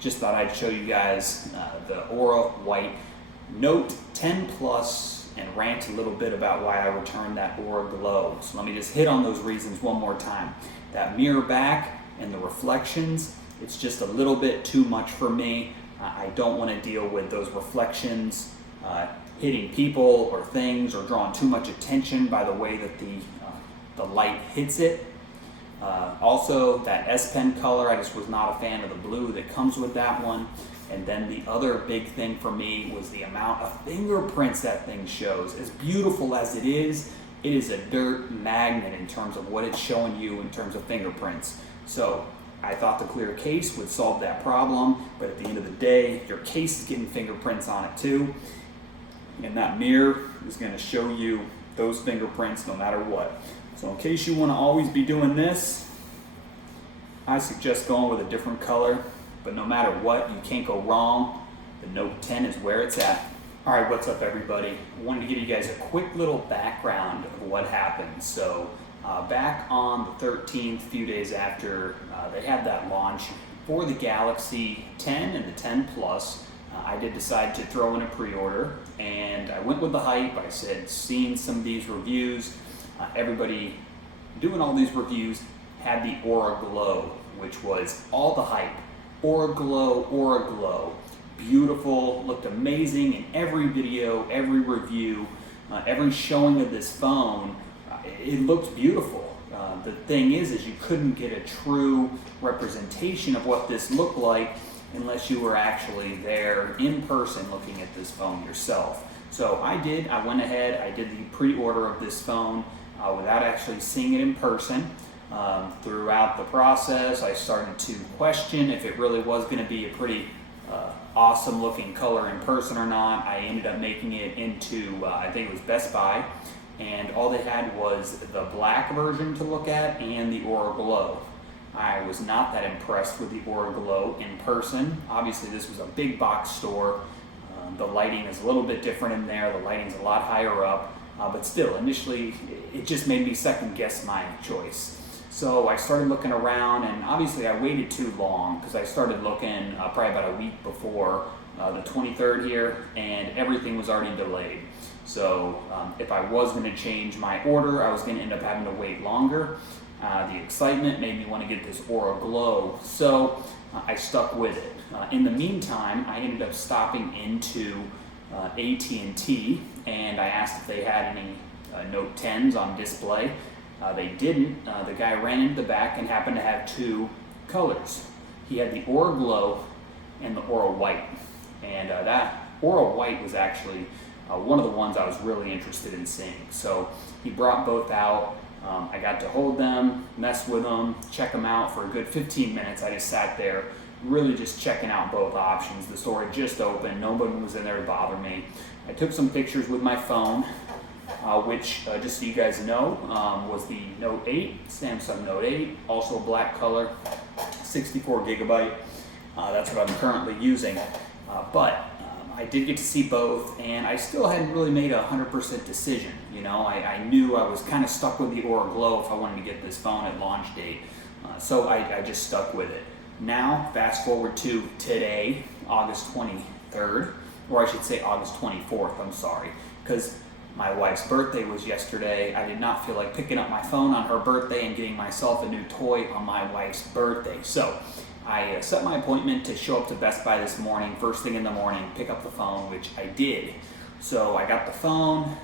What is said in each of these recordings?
just thought I'd show you guys the Aura White Note 10 Plus and rant a little bit about why I returned that Aura Glow. So let me just hit on those reasons one more time. That mirror back and the reflections, it's just a little bit too much for me. I don't want to deal with those reflections hitting people or things or drawing too much attention by the way that the light hits it. Also, that S Pen color, I just was not a fan of the blue that comes with that one. And then the other big thing for me was the amount of fingerprints that thing shows. As beautiful as it is a dirt magnet in terms of what it's showing you in terms of fingerprints. So I thought the clear case would solve that problem, but at the end of the day, your case is getting fingerprints on it too. And that mirror is going to show you those fingerprints no matter what. So in case you want to always be doing this, I suggest going with a different color, but no matter what, you can't go wrong. The Note 10 is where it's at. All right, what's up everybody? I wanted to give you guys a quick little background of what happened. So back on the 13th, a few days after they had that launch for the Galaxy 10 and the 10 Plus, I did decide to throw in a pre-order, and I went with the hype. I said, seeing some of these reviews, everybody doing all these reviews had the Aura Glow, which was all the hype. Aura Glow, beautiful, looked amazing in every video, every review, every showing of this phone. It looked beautiful. The thing is you couldn't get a true representation of what this looked like unless you were actually there in person looking at this phone yourself. So I went ahead, I did the pre-order of this phone without actually seeing it in person. Throughout the process, I started to question if it really was going to be a pretty awesome looking color in person or not. I ended up making it into, I think it was Best Buy, and all they had was the black version to look at and the Aura Glow. I was not that impressed with the Aura Glow in person. Obviously this was a big box store. The lighting is a little bit different in there. The lighting's a lot higher up, but still, initially it just made me second guess my choice. So I started looking around, and obviously I waited too long because I started looking probably about a week before the 23rd here, and everything was already delayed. So if I was going to change my order, I was going to end up having to wait longer. The excitement made me want to get this Aura Glow, so I stuck with it. In the meantime, I ended up stopping into AT&T, and I asked if they had any Note 10s on display. They didn't. The guy ran into the back and happened to have two colors. He had the Aura Glow and the Aura White, and that Aura White was actually one of the ones I was really interested in seeing. So he brought both out. I got to hold them, mess with them, check them out for a good 15 minutes. I just sat there really just checking out both options. The store had just opened, nobody was in there to bother me. I took some pictures with my phone, which just so you guys know, was the Note 8, Samsung Note 8, also black color, 64 gigabyte. That's what I'm currently using. But I did get to see both, and I still hadn't really made a 100% decision. You know, I knew I was kind of stuck with the Aura Glow if I wanted to get this phone at launch date. So I just stuck with it. Now, fast forward to today, August 23rd, or I should say August 24th, I'm sorry, because my wife's birthday was yesterday. I did not feel like picking up my phone on her birthday and getting myself a new toy on my wife's birthday. So I set my appointment to show up to Best Buy this morning, first thing in the morning, pick up the phone, which I did. So I got the phone.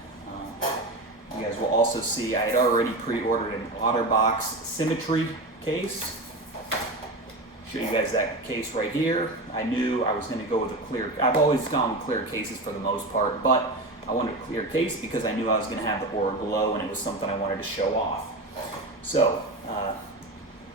You guys will also see I had already pre-ordered an Otterbox Symmetry case. Show you guys that case right here. I knew I was going to go with a clear. I've always gone with clear cases for the most part, but I wanted a clear case because I knew I was going to have the Aura Glow, and it was something I wanted to show off. So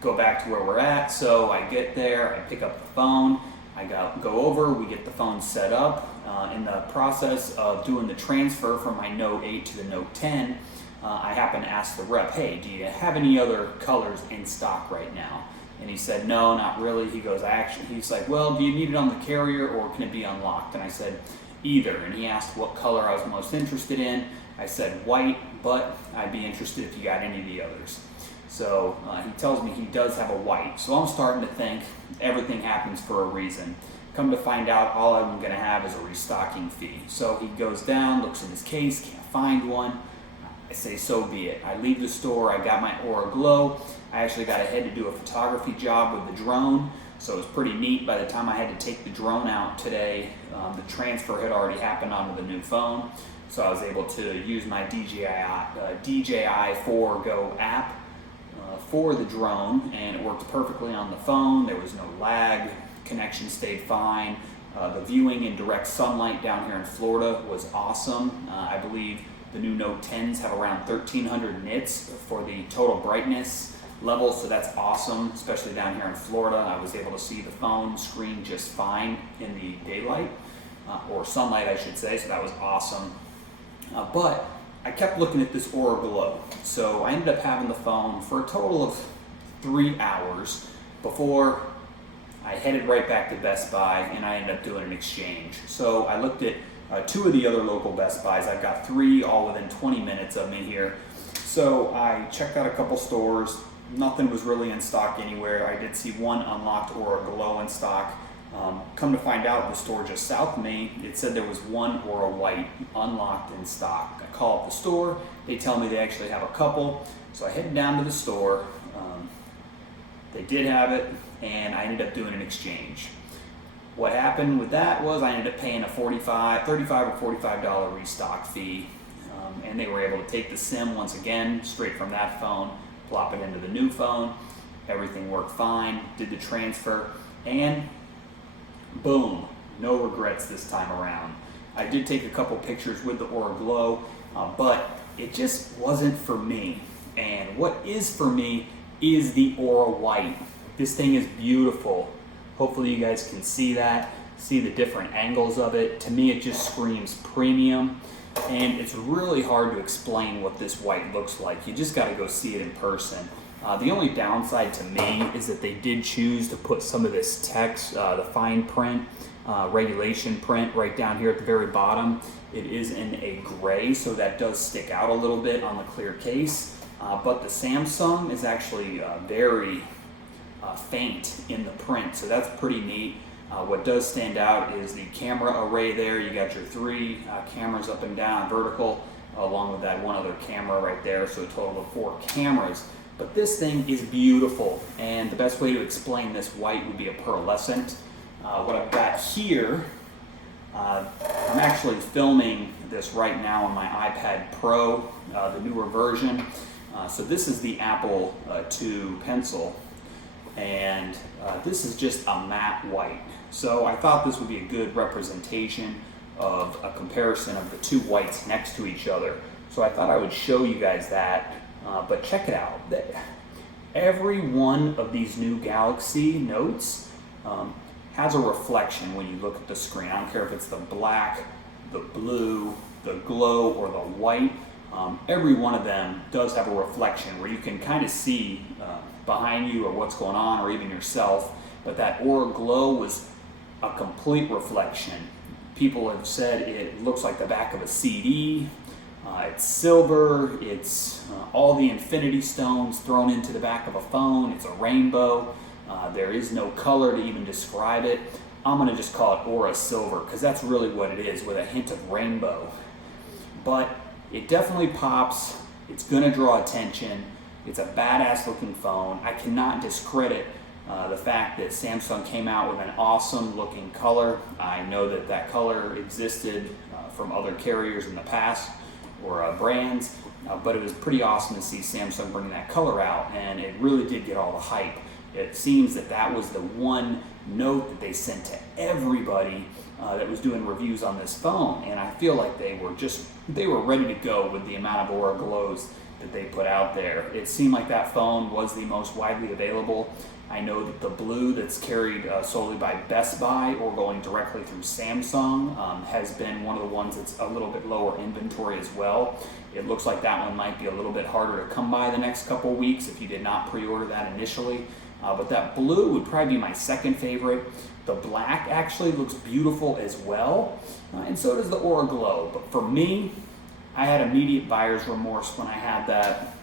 go back to where we're at. So I get there, I pick up the phone, I go over, we get the phone set up. In the process of doing the transfer from my Note 8 to the Note 10, I happened to ask the rep, hey, do you have any other colors in stock right now? And he said, no, not really. He goes, he's like, well, do you need it on the carrier or can it be unlocked? And I said, either. And he asked what color I was most interested in. I said white, but I'd be interested if you got any of the others. So he tells me he does have a white. So I'm starting to think everything happens for a reason. Come to find out, all I'm going to have is a restocking fee. So he goes down, looks in his case, can't find one. I say, so be it. I leave the store, I got my Aura Glow. I actually got ahead to do a photography job with the drone, so it was pretty neat. By the time I had to take the drone out today, the transfer had already happened onto the new phone, so I was able to use my DJI 4 Go app for the drone, and it worked perfectly on the phone. There was no lag, connection stayed fine. The viewing in direct sunlight down here in Florida was awesome. I believe the new Note 10s have around 1,300 nits for the total brightness level, so that's awesome, especially down here in Florida. I was able to see the phone screen just fine in the daylight, or sunlight I should say, so that was awesome. But I kept looking at this Aura Glow, so I ended up having the phone for a total of 3 hours before I headed right back to Best Buy, and I ended up doing an exchange. So I looked at 2 of the other local Best Buys. I've got 3 all within 20 minutes of me here. So I checked out a couple stores. Nothing was really in stock anywhere. I did see one unlocked Aura Glow in stock. Come to find out, the store just south of me, it said there was one Aura White unlocked in stock. I call up the store. They tell me they actually have a couple. So I headed down to the store. They did have it, and I ended up doing an exchange. What happened with that was I ended up paying a $35 or $45 restock fee, and they were able to take the SIM once again straight from that phone, plop it into the new phone. Everything worked fine, did the transfer, and boom, no regrets this time around. I did take a couple pictures with the Aura Glow, but it just wasn't for me. And what is for me is the Aura White. This thing is beautiful. Hopefully you guys can see that, see the different angles of it. To me, it just screams premium, and it's really hard to explain what this white looks like. You just gotta go see it in person. The only downside to me is that they did choose to put some of this text, the fine print, regulation print right down here at the very bottom. It is in a gray, so that does stick out a little bit on the clear case. But the Samsung is actually very faint in the print, so that's pretty neat. What does stand out is the camera array there. You got your 3 cameras up and down, vertical, along with that one other camera right there, so a total of 4 cameras. But this thing is beautiful, and the best way to explain this white would be a pearlescent. What I've got here, I'm actually filming this right now on my iPad Pro, the newer version. So this is the Apple II Pencil, and this is just a matte white. So I thought this would be a good representation of a comparison of the 2 whites next to each other. So I thought I would show you guys that, but check it out. Every one of these new Galaxy Notes has a reflection when you look at the screen. I don't care if it's the black, the blue, the glow, or the white. Every one of them does have a reflection where you can kind of see behind you or what's going on, or even yourself. But that Aura Glow was a complete reflection. People have said it looks like the back of a CD. It's silver. It's all the infinity stones thrown into the back of a phone. It's a rainbow. There is no color to even describe it. I'm going to just call it Aura Silver because that's really what it is, with a hint of rainbow. But it definitely pops. It's going to draw attention. It's a badass looking phone. I cannot discredit the fact that Samsung came out with an awesome looking color. I know that that color existed from other carriers in the past, or brands, but it was pretty awesome to see Samsung bring that color out, and it really did get all the hype. It seems that that was the one note that they sent to everybody that was doing reviews on this phone, and I feel like they were ready to go with the amount of Aura Glows that they put out there. It seemed like that phone was the most widely available. I know that the blue that's carried solely by Best Buy or going directly through Samsung has been one of the ones that's a little bit lower inventory as well. It looks like that one might be a little bit harder to come by the next couple weeks if you did not pre-order that initially. But that blue would probably be my second favorite. The black actually looks beautiful as well, and so does the Aura Glow. But for me, I had immediate buyer's remorse when I had that.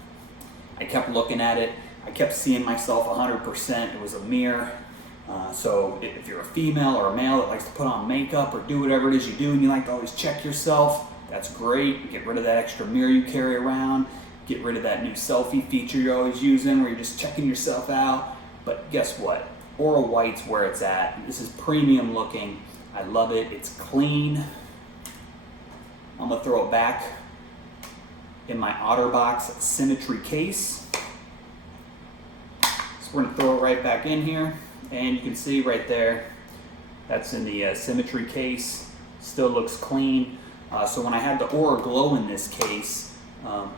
I kept looking at it. I kept seeing myself 100%. It was a mirror. So if you're a female or a male that likes to put on makeup or do whatever it is you do and you like to always check yourself, that's great. Get rid of that extra mirror you carry around. Get rid of that new selfie feature you're always using where you're just checking yourself out. But guess what? Aura White's where it's at. This is premium looking. I love it. It's clean. I'm gonna throw it back in my Otterbox Symmetry case. So we're gonna throw it right back in here. And you can see right there, that's in the Symmetry case. Still looks clean. So when I had the Aura Glow in this case,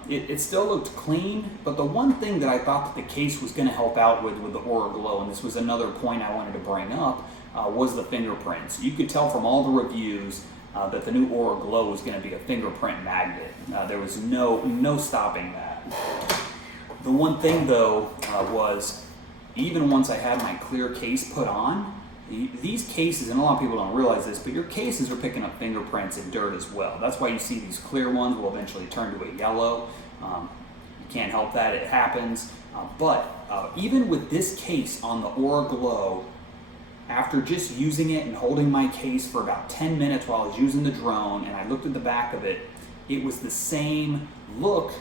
it still looked clean, but the one thing that I thought that the case was going to help out with the Aura Glow, and this was another point I wanted to bring up, was the fingerprints. You could tell from all the reviews that the new Aura Glow was going to be a fingerprint magnet. There was no stopping that. The one thing though was, even once I had my clear case put on, these cases, and a lot of people don't realize this, but your cases are picking up fingerprints and dirt as well. That's why you see these clear ones will eventually turn to a yellow. You can't help that, it happens. But even with this case on the Aura Glow, after just using it and holding my case for about 10 minutes while I was using the drone, and I looked at the back of it, it was the same look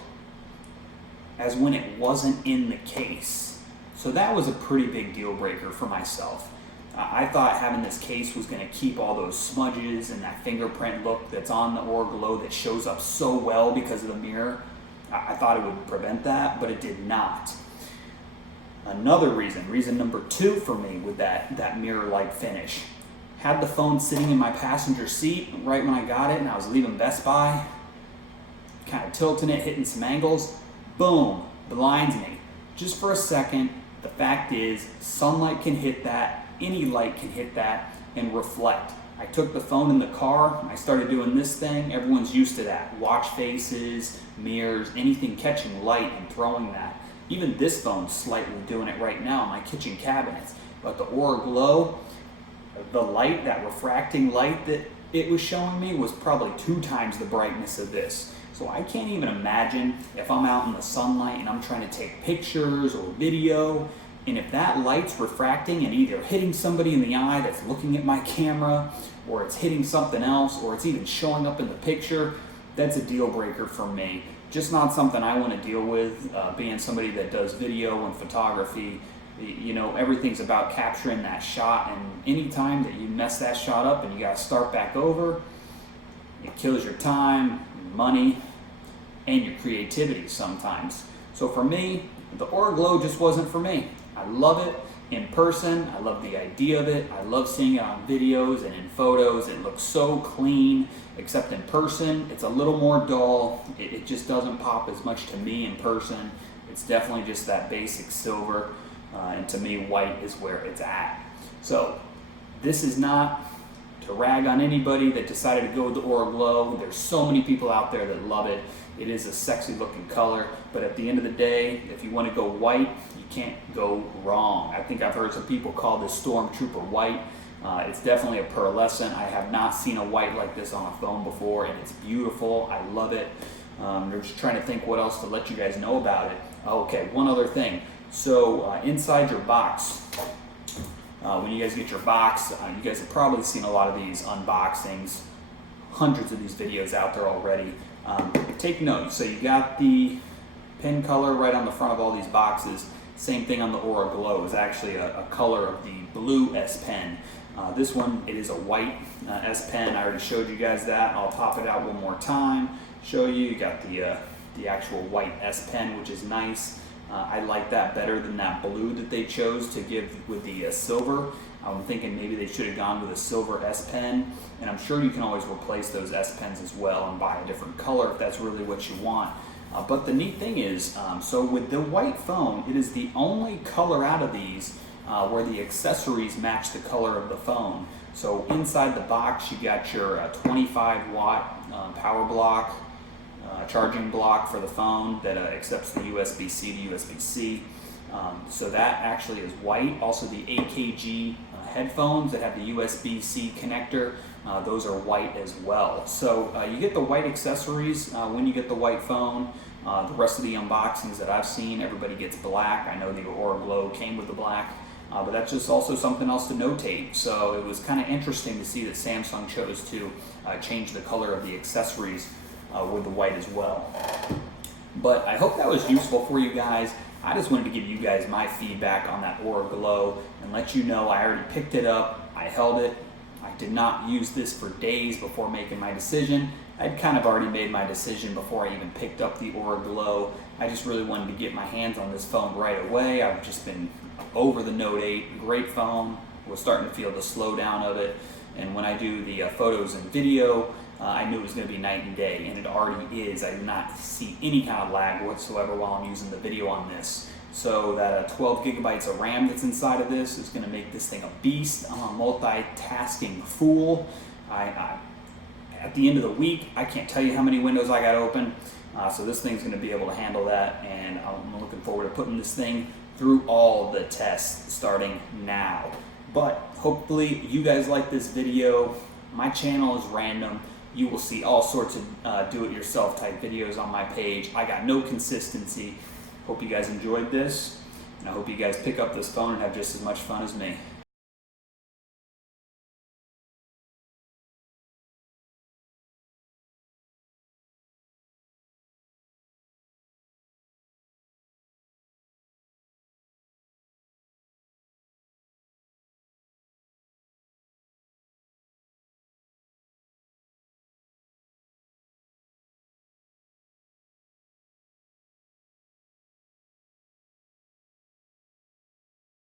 as when it wasn't in the case. So that was a pretty big deal breaker for myself. I thought having this case was going to keep all those smudges and that fingerprint look that's on the Aura Glow that shows up so well because of the mirror. I thought it would prevent that, but it did not. Another reason number 2 for me with that mirror-like finish. Had the phone sitting in my passenger seat right when I got it and I was leaving Best Buy, kind of tilting it, hitting some angles, boom, blinds me. Just for a second, the fact is sunlight can hit that, any light can hit that and reflect. I took the phone in the car, I started doing this thing, everyone's used to that. Watch faces, mirrors, anything catching light and throwing that. Even this phone's slightly doing it right now in my kitchen cabinets. But the Aura Glow, the light, that refracting light that it was showing me was probably 2 times the brightness of this. So I can't even imagine if I'm out in the sunlight and I'm trying to take pictures or video, and if that light's refracting and either hitting somebody in the eye that's looking at my camera, or it's hitting something else, or it's even showing up in the picture, that's a deal breaker for me. Just not something I want to deal with, being somebody that does video and photography. You know, everything's about capturing that shot, and anytime that you mess that shot up and you got to start back over, it kills your time, your money, and your creativity sometimes. So for me, the Aura Glow just wasn't for me. I love it in person. I love the idea of it. I love seeing it on videos and in photos. It looks so clean, except in person, it's a little more dull. It just doesn't pop as much to me in person. It's definitely just that basic silver. And to me, white is where it's at. So this is not to rag on anybody that decided to go with the Aura Glow. There's so many people out there that love it. It is a sexy looking color, but at the end of the day, if you want to go white, you can't go wrong. I think I've heard some people call this StormTrooper White. It's definitely a pearlescent. I have not seen a white like this on a phone before, and it's beautiful. I love it. I'm just trying to think what else to let you guys know about it. Okay, one other thing. So inside your box, when you guys get your box, you guys have probably seen a lot of these unboxings, hundreds of these videos out there already. Take note. So you got the pen color right on the front of all these boxes. Same thing on the Aura Glow. Is actually a color of the blue S Pen. This one, it is a white S Pen. I already showed you guys that. I'll pop it out one more time. Show you. You got the actual white S Pen, which is nice. I like that better than that blue that they chose to give with the silver. I'm thinking maybe they should have gone with a silver S Pen, and I'm sure you can always replace those S Pens as well and buy a different color if that's really what you want. But the neat thing is, so with the white phone, it is the only color out of these where the accessories match the color of the phone. So inside the box, you got your 25 watt power block, charging block for the phone that accepts the USB-C to USB-C. So that actually is white. Also the AKG headphones that have the USB-C connector, those are white as well. So you get the white accessories when you get the white phone. The rest of the unboxings that I've seen, everybody gets black. I know the Aura Glow came with the black, but that's just also something else to notate. So it was kind of interesting to see that Samsung chose to change the color of the accessories with the white as well. But I hope that was useful for you guys. I just wanted to give you guys my feedback on that Aura Glow and let you know I already picked it up, I held it. I did not use this for days before making my decision. I'd kind of already made my decision before I even picked up the Aura Glow. I just really wanted to get my hands on this phone right away. I've just been over the Note 8, great phone. I was starting to feel the slowdown of it. And when I do the photos and video, I knew it was going to be night and day, and it already is. I did not see any kind of lag whatsoever while I'm using the video on this. So that 12 gigabytes of RAM that's inside of this is going to make this thing a beast. I'm a multitasking fool. At the end of the week, I can't tell you how many windows I got open. So this thing's going to be able to handle that, and I'm looking forward to putting this thing through all the tests starting now. But hopefully you guys like this video. My channel is random. You will see all sorts of do-it-yourself type videos on my page. I got no consistency. Hope you guys enjoyed this, and I hope you guys pick up this phone and have just as much fun as me.